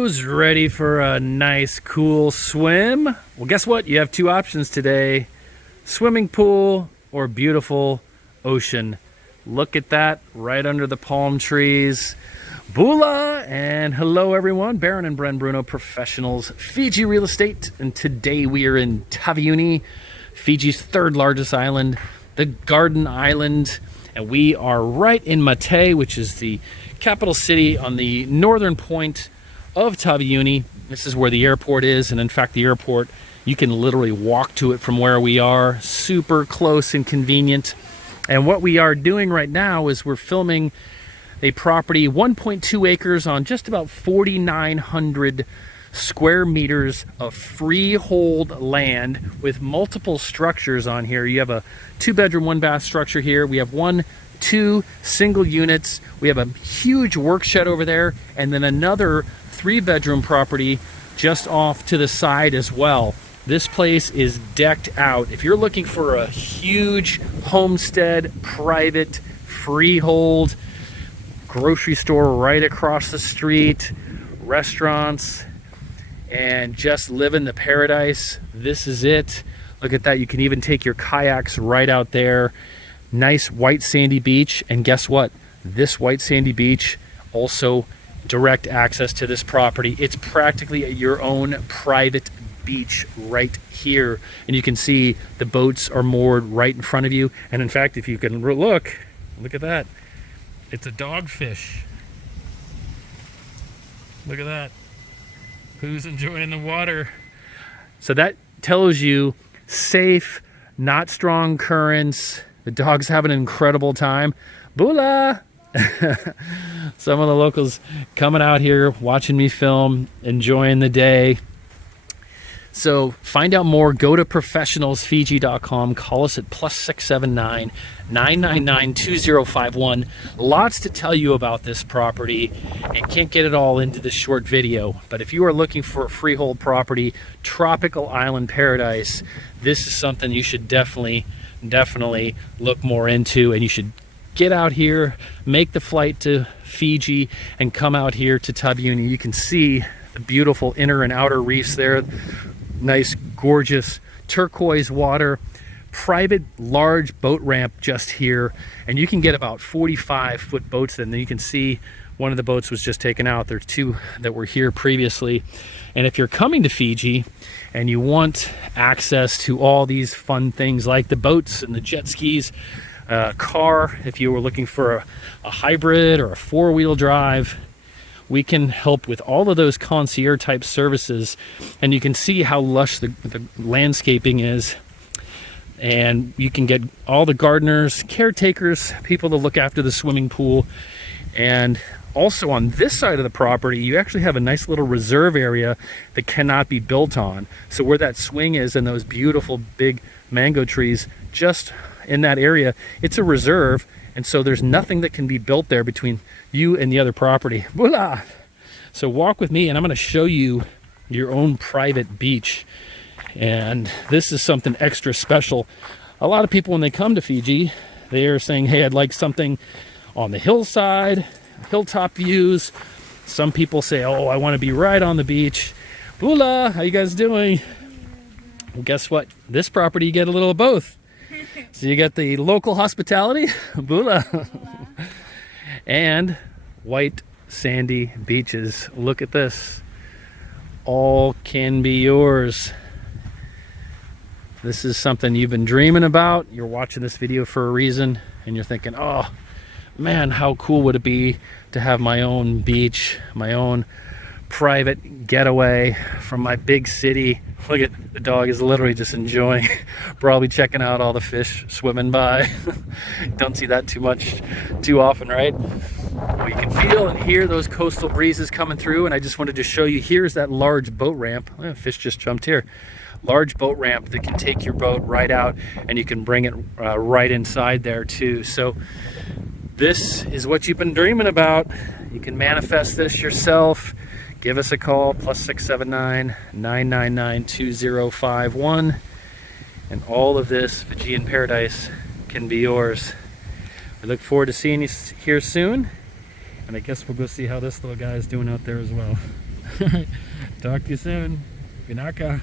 Who's ready for a nice cool swim? Well, guess what? You have two options today. Swimming pool or beautiful ocean. Look at that right under the palm trees. Bula and hello everyone. Baron and Bren Bruno, Professionals FIJI Real Estate, and today we are in Taveuni, Fiji's third largest island, the Garden Island, and we are right in Mate, which is the capital city on the northern point of Taveuni. This is where the airport is, and in fact the airport, you can literally walk to it from where we are. Super close and convenient. And what we are doing right now is we're filming a property 1.2 acres on just about 4,900 square meters of freehold land with multiple structures on here. You have a 2-bedroom, 1-bath structure here. We have 2 single units. We have a huge work shed over there, and then another 3-bedroom property just off to the side as well. This place is decked out. If you're looking for a huge homestead, private, freehold, grocery store right across the street, restaurants, and just living the paradise, this is it. Look at that. You can even take your kayaks right out there. Nice white sandy beach, and guess what? This white sandy beach also direct access to this property. It's practically your own private beach right here, and you can see the boats are moored right in front of you. And in fact, if you can look at that, it's a dogfish. Look at that. Who's enjoying the water? So that tells you safe, not strong currents. The dog's having an incredible time. Bula! Some of the locals coming out here, watching me film, enjoying the day. So find out more, go to professionalsfiji.com, call us at +679 999 2051. Lots to tell you about this property, and can't get it all into this short video. But if you are looking for a freehold property, tropical island paradise, this is something you should definitely look more into, and you should get out here, make the flight to Fiji, and come out here to Taveuni. You can see the beautiful inner and outer reefs there. Nice, gorgeous turquoise water, private large boat ramp just here, and you can get about 45-foot boats in. Then you can see one of the boats was just taken out. There's 2 that were here previously. And if you're coming to Fiji and you want access to all these fun things like the boats and the jet skis, car, if you were looking for a hybrid or a 4-wheel drive, we can help with all of those concierge type services. And you can see how lush the landscaping is. And you can get all the gardeners, caretakers, people to look after the swimming pool. And also on this side of the property, you actually have a nice little reserve area that cannot be built on. So where that swing is and those beautiful big mango trees, just in that area, it's a reserve. And so there's nothing that can be built there between you and the other property. Voila! So walk with me, and I'm going to show you your own private beach. And this is something extra special. A lot of people, when they come to Fiji, they are saying, hey, I'd like something on the hillside, hilltop views. Some people say, oh, I want to be right on the beach. Voila! How you guys doing? Well, guess what? This property, you get a little of both. So you got the local hospitality, Bula, and white sandy beaches. Look at this. All can be yours. This is something you've been dreaming about. You're watching this video for a reason, and you're thinking, oh man, how cool would it be to have my own beach, my own private getaway from my big city. Look at the dog is literally just enjoying, probably checking out all the fish swimming by. Don't see that too often, right? Well, you can feel and hear those coastal breezes coming through, and I just wanted to show you, here's that large boat ramp. Oh, fish just jumped here. Large boat ramp that can take your boat right out, and you can bring it right inside there too. So this is what you've been dreaming about. You can manifest this yourself. Give us a call, +679 999 2051, and all of this Fijian paradise can be yours. We look forward to seeing you here soon, and I guess we'll go see how this little guy is doing out there as well. Talk to you soon. Pinaka.